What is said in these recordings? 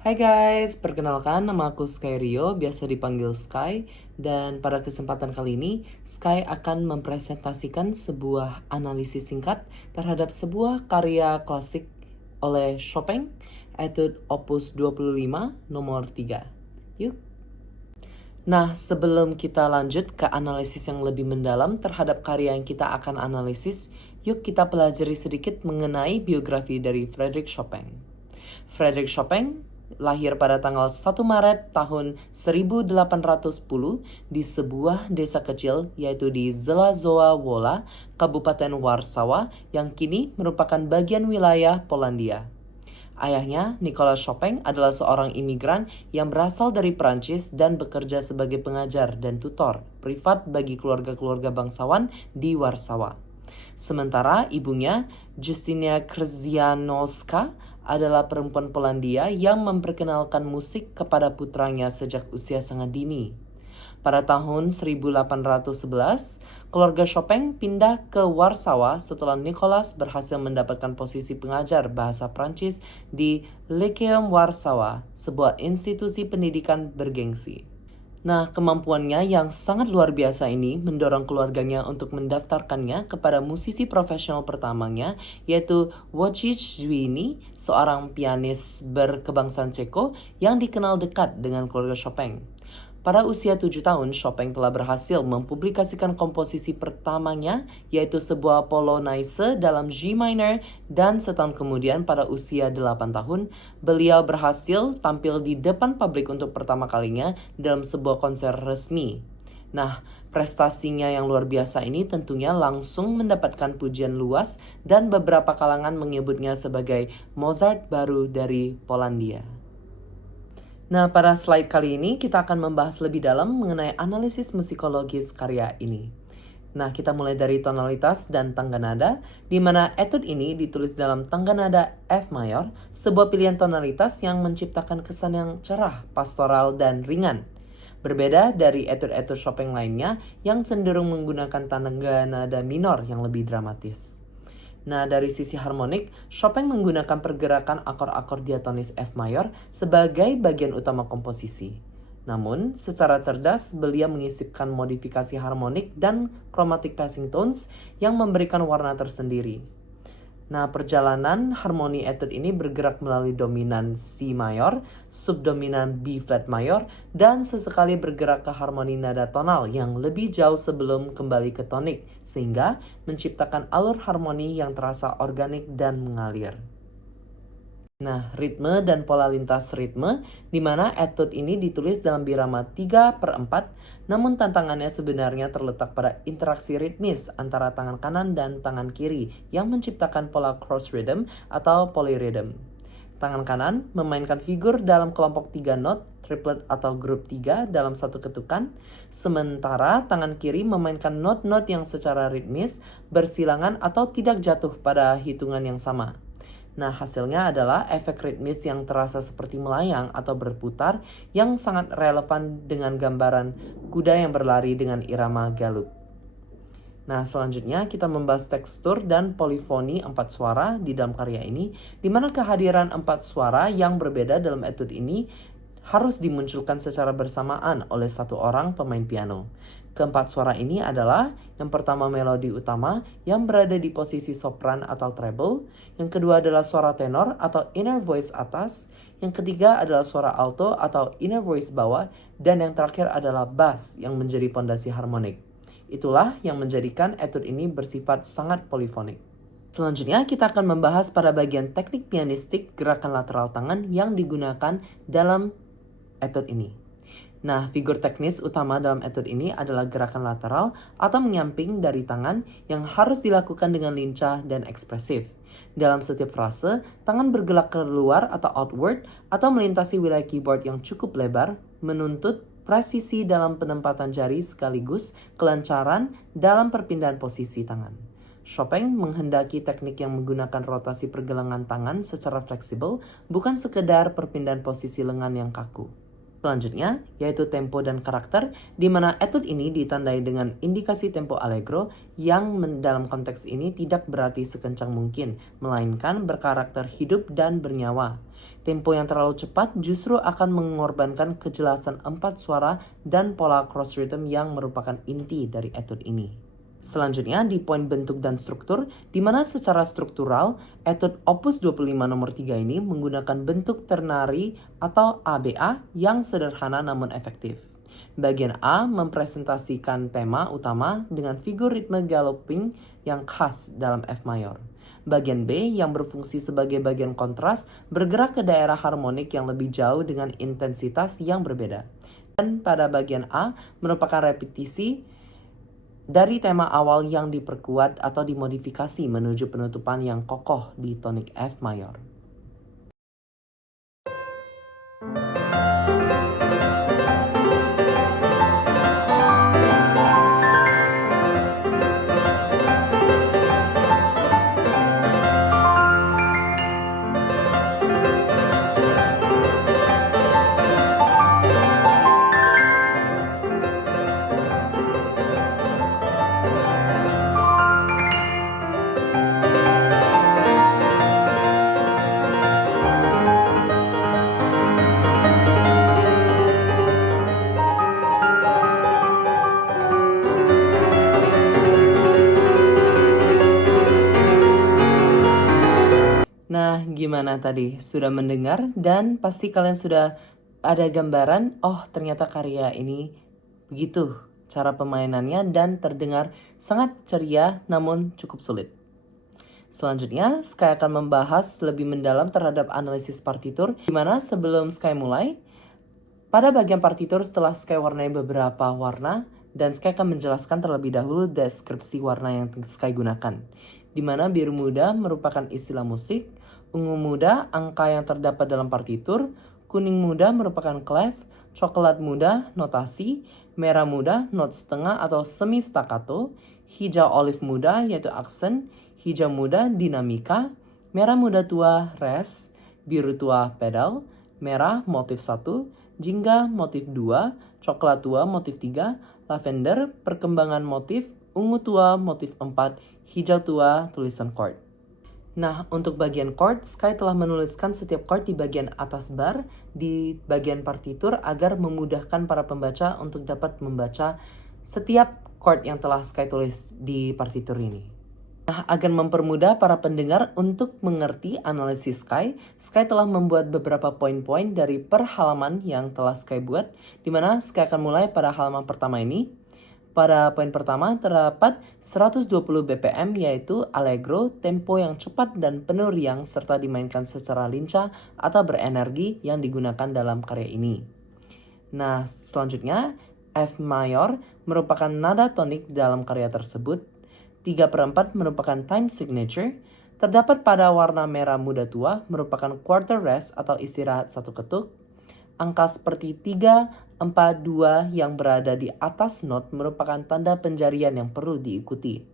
Hai guys, perkenalkan nama aku Sky Rio, biasa dipanggil Sky. Dan pada kesempatan kali ini, Sky akan mempresentasikan sebuah analisis singkat terhadap sebuah karya klasik oleh Chopin, Etude Opus 25 nomor 3. Yuk. Nah, sebelum kita lanjut ke analisis yang lebih mendalam terhadap karya yang kita akan analisis, yuk kita pelajari sedikit mengenai biografi dari Frédéric Chopin. Frédéric Chopin lahir pada tanggal 1 Maret tahun 1810 di sebuah desa kecil yaitu di Zelazowa Wola, Kabupaten Warsawa yang kini merupakan bagian wilayah Polandia. Ayahnya, Nicolas Chopin, adalah seorang imigran yang berasal dari Prancis dan bekerja sebagai pengajar dan tutor privat bagi keluarga-keluarga bangsawan di Warsawa. Sementara ibunya, Justyna Krzyzanowska, adalah perempuan Polandia yang memperkenalkan musik kepada putranya sejak usia sangat dini. Pada tahun 1811, keluarga Chopin pindah ke Warsawa setelah Nicholas berhasil mendapatkan posisi pengajar bahasa Prancis di Lyceum Warsawa, sebuah institusi pendidikan bergengsi. Nah, kemampuannya yang sangat luar biasa ini mendorong keluarganya untuk mendaftarkannya kepada musisi profesional pertamanya, yaitu Wojciech Zwini, seorang pianis berkebangsaan Ceko yang dikenal dekat dengan keluarga Chopin. Pada usia 7 tahun, Chopin telah berhasil mempublikasikan komposisi pertamanya, yaitu sebuah polonaise dalam G minor, dan setahun kemudian pada usia 8 tahun, beliau berhasil tampil di depan publik untuk pertama kalinya dalam sebuah konser resmi. Nah, prestasinya yang luar biasa ini tentunya langsung mendapatkan pujian luas dan beberapa kalangan menyebutnya sebagai Mozart baru dari Polandia. Nah, pada slide kali ini kita akan membahas lebih dalam mengenai analisis musikologis karya ini. Nah, kita mulai dari tonalitas dan tangga nada, di mana etude ini ditulis dalam tangga nada F mayor, sebuah pilihan tonalitas yang menciptakan kesan yang cerah, pastoral, dan ringan. Berbeda dari etude-etude Chopin lainnya yang cenderung menggunakan tangga nada minor yang lebih dramatis. Nah, dari sisi harmonik, Chopin menggunakan pergerakan akor-akor diatonis F mayor sebagai bagian utama komposisi. Namun, secara cerdas, beliau mengisipkan modifikasi harmonik dan chromatic passing tones yang memberikan warna tersendiri. Nah, perjalanan harmoni etude ini bergerak melalui dominan C mayor, subdominan B flat mayor, dan sesekali bergerak ke harmoni nada tonal yang lebih jauh sebelum kembali ke tonik, sehingga menciptakan alur harmoni yang terasa organik dan mengalir. Nah, ritme dan pola lintas ritme, di mana etude ini ditulis dalam birama 3/4, namun tantangannya sebenarnya terletak pada interaksi ritmis antara tangan kanan dan tangan kiri yang menciptakan pola cross rhythm atau polyrhythm. Tangan kanan memainkan figur dalam kelompok 3 not, triplet atau grup 3 dalam satu ketukan, sementara tangan kiri memainkan not-not yang secara ritmis, bersilangan atau tidak jatuh pada hitungan yang sama. Nah, hasilnya adalah efek ritmis yang terasa seperti melayang atau berputar yang sangat relevan dengan gambaran kuda yang berlari dengan irama galop. Nah, selanjutnya kita membahas tekstur dan polifoni 4 suara di dalam karya ini, di mana kehadiran 4 suara yang berbeda dalam etude ini harus dimunculkan secara bersamaan oleh satu orang pemain piano. Keempat suara ini adalah yang pertama melodi utama yang berada di posisi sopran atau treble, yang kedua adalah suara tenor atau inner voice atas, yang ketiga adalah suara alto atau inner voice bawah, dan yang terakhir adalah bass yang menjadi pondasi harmonik. Itulah yang menjadikan etude ini bersifat sangat polifonik. Selanjutnya kita akan membahas pada bagian teknik pianistik gerakan lateral tangan yang digunakan dalam etude ini. Nah, figur teknis utama dalam etude ini adalah gerakan lateral atau menyamping dari tangan yang harus dilakukan dengan lincah dan ekspresif. Dalam setiap frase, tangan bergerak keluar atau outward atau melintasi wilayah keyboard yang cukup lebar, menuntut presisi dalam penempatan jari sekaligus kelancaran dalam perpindahan posisi tangan. Chopin menghendaki teknik yang menggunakan rotasi pergelangan tangan secara fleksibel, bukan sekedar perpindahan posisi lengan yang kaku. Selanjutnya, yaitu tempo dan karakter, di mana etude ini ditandai dengan indikasi tempo allegro yang dalam konteks ini tidak berarti sekencang mungkin, melainkan berkarakter hidup dan bernyawa. Tempo yang terlalu cepat justru akan mengorbankan kejelasan 4 suara dan pola cross rhythm yang merupakan inti dari etude ini. Selanjutnya di poin bentuk dan struktur, di mana secara struktural, etude Opus 25 nomor 3 ini menggunakan bentuk ternary atau ABA yang sederhana namun efektif. Bagian A mempresentasikan tema utama dengan figur ritme galloping yang khas dalam F mayor. Bagian B yang berfungsi sebagai bagian kontras bergerak ke daerah harmonik yang lebih jauh dengan intensitas yang berbeda. Dan pada bagian A merupakan repetisi dari tema awal yang diperkuat atau dimodifikasi menuju penutupan yang kokoh di tonik F mayor. Nah, gimana tadi? Sudah mendengar dan pasti kalian sudah ada gambaran, oh ternyata karya ini begitu cara pemainannya dan terdengar sangat ceria namun cukup sulit. Selanjutnya, Sky akan membahas lebih mendalam terhadap analisis partitur, di mana sebelum Sky mulai, pada bagian partitur setelah Sky warnai beberapa warna, dan Sky akan menjelaskan terlebih dahulu deskripsi warna yang Sky gunakan, di mana biru muda merupakan istilah musik, ungu muda angka yang terdapat dalam partitur, kuning muda merupakan clef, coklat muda notasi, merah muda not setengah atau semi staccato, hijau olive muda yaitu aksen, hijau muda dinamika, merah muda tua res, biru tua pedal, merah motif 1, jingga motif 2, coklat tua motif 3, lavender perkembangan motif, ungu tua motif 4, hijau tua tulisan chord. Nah, untuk bagian chord, Sky telah menuliskan setiap chord di bagian atas bar di bagian partitur agar memudahkan para pembaca untuk dapat membaca setiap chord yang telah Sky tulis di partitur ini. Nah, agar mempermudah para pendengar untuk mengerti analisis Sky, Sky telah membuat beberapa poin-poin dari per halaman yang telah Sky buat, di mana Sky akan mulai pada halaman pertama ini. Pada poin pertama terdapat 120 BPM yaitu allegro, tempo yang cepat dan penuh riang serta dimainkan secara lincah atau berenergi yang digunakan dalam karya ini. Nah, selanjutnya F mayor merupakan nada tonik dalam karya tersebut. 3/4 merupakan time signature. Terdapat pada warna merah muda tua merupakan quarter rest atau istirahat satu ketuk. Angka seperti 3, 4, 2 yang berada di atas not merupakan tanda penjarian yang perlu diikuti.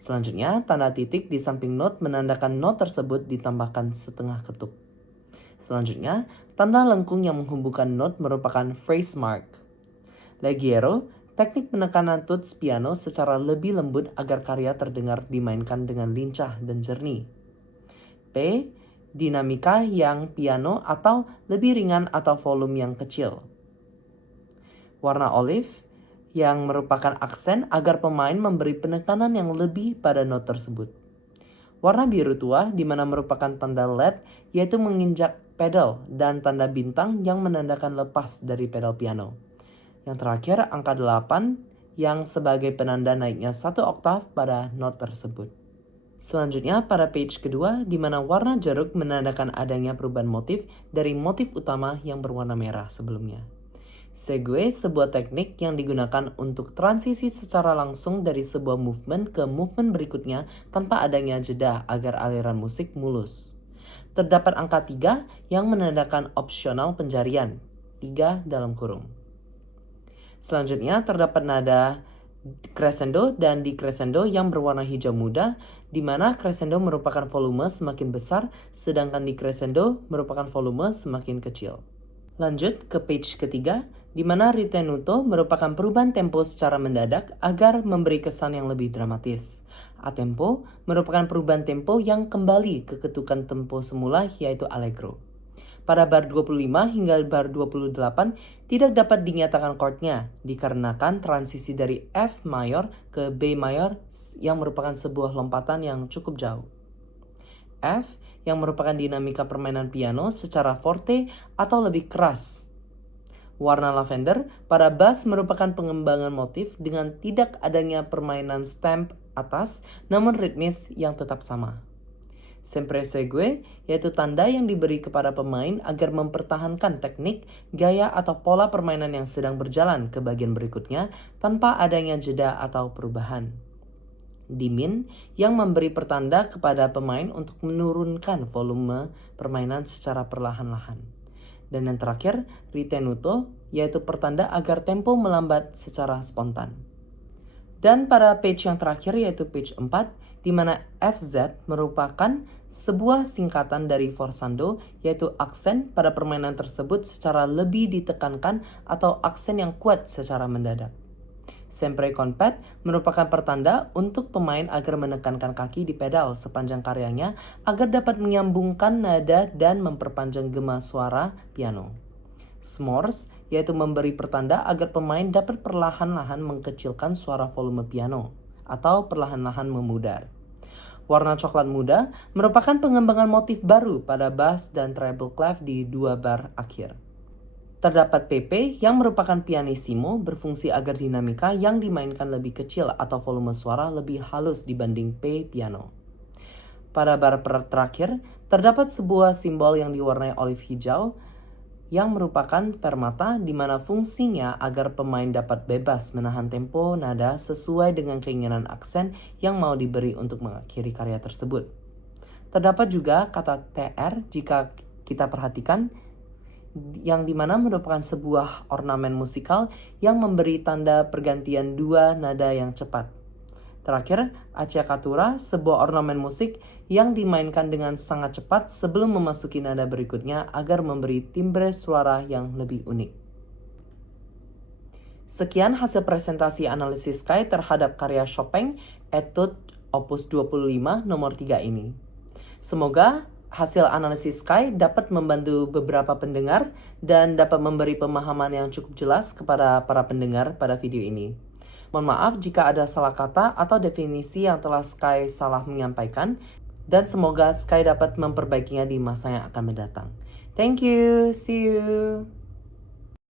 Selanjutnya, tanda titik di samping not menandakan not tersebut ditambahkan setengah ketuk. Selanjutnya, tanda lengkung yang menghubungkan not merupakan phrase mark. Leggiero, teknik penekanan tuts piano secara lebih lembut agar karya terdengar dimainkan dengan lincah dan jernih. P, dinamika yang piano atau lebih ringan atau volume yang kecil. Warna olive yang merupakan aksen agar pemain memberi penekanan yang lebih pada not tersebut. Warna biru tua di mana merupakan tanda LED yaitu menginjak pedal dan tanda bintang yang menandakan lepas dari pedal piano. Yang terakhir angka 8 yang sebagai penanda naiknya 1 oktav pada not tersebut. Selanjutnya pada page kedua di mana warna jeruk menandakan adanya perubahan motif dari motif utama yang berwarna merah sebelumnya. Segue sebuah teknik yang digunakan untuk transisi secara langsung dari sebuah movement ke movement berikutnya tanpa adanya jeda agar aliran musik mulus. Terdapat angka 3 yang menandakan opsional penjarian, 3 dalam kurung. Selanjutnya terdapat nada crescendo dan decrescendo yang berwarna hijau muda, di mana crescendo merupakan volume semakin besar, sedangkan decrescendo merupakan volume semakin kecil. Lanjut ke page ketiga, di mana ritenuto merupakan perubahan tempo secara mendadak agar memberi kesan yang lebih dramatis. A tempo merupakan perubahan tempo yang kembali ke ketukan tempo semula yaitu allegro. Pada bar 25 hingga bar 28 tidak dapat dinyatakan chordnya dikarenakan transisi dari F mayor ke B mayor yang merupakan sebuah lompatan yang cukup jauh. F yang merupakan dinamika permainan piano secara forte atau lebih keras. Warna lavender pada bass merupakan pengembangan motif dengan tidak adanya permainan stamp atas namun ritmis yang tetap sama. Sempre segue yaitu tanda yang diberi kepada pemain agar mempertahankan teknik, gaya atau pola permainan yang sedang berjalan ke bagian berikutnya tanpa adanya jeda atau perubahan. Dimin yang memberi pertanda kepada pemain untuk menurunkan volume permainan secara perlahan-lahan. Dan yang terakhir, ritenuto, yaitu pertanda agar tempo melambat secara spontan. Dan pada page yang terakhir yaitu page 4, di mana FZ merupakan sebuah singkatan dari forzando, yaitu aksen pada permainan tersebut secara lebih ditekankan atau aksen yang kuat secara mendadak. Sempre con pet merupakan pertanda untuk pemain agar menekankan kaki di pedal sepanjang karyanya agar dapat menyambungkan nada dan memperpanjang gema suara piano. S'mores yaitu memberi pertanda agar pemain dapat perlahan-lahan mengkecilkan suara volume piano atau perlahan-lahan memudar. Warna coklat muda merupakan pengembangan motif baru pada bass dan treble clef di 2 bar akhir. Terdapat PP yang merupakan pianissimo berfungsi agar dinamika yang dimainkan lebih kecil atau volume suara lebih halus dibanding P piano. Pada bar terakhir, terdapat sebuah simbol yang diwarnai olive hijau yang merupakan fermata di mana fungsinya agar pemain dapat bebas menahan tempo nada sesuai dengan keinginan aksen yang mau diberi untuk mengakhiri karya tersebut. Terdapat juga kata TR jika kita perhatikan yang dimana merupakan sebuah ornamen musikal yang memberi tanda pergantian dua nada yang cepat. Terakhir, acciaccatura, sebuah ornamen musik yang dimainkan dengan sangat cepat sebelum memasuki nada berikutnya agar memberi timbre suara yang lebih unik. Sekian hasil presentasi analisis Sky terhadap karya Chopin Etude Opus 25 nomor 3 ini. Semoga hasil analisis Sky dapat membantu beberapa pendengar dan dapat memberi pemahaman yang cukup jelas kepada para pendengar pada video ini. Mohon maaf jika ada salah kata atau definisi yang telah Sky salah menyampaikan, dan semoga Sky dapat memperbaikinya di masa yang akan mendatang. Thank you, see you.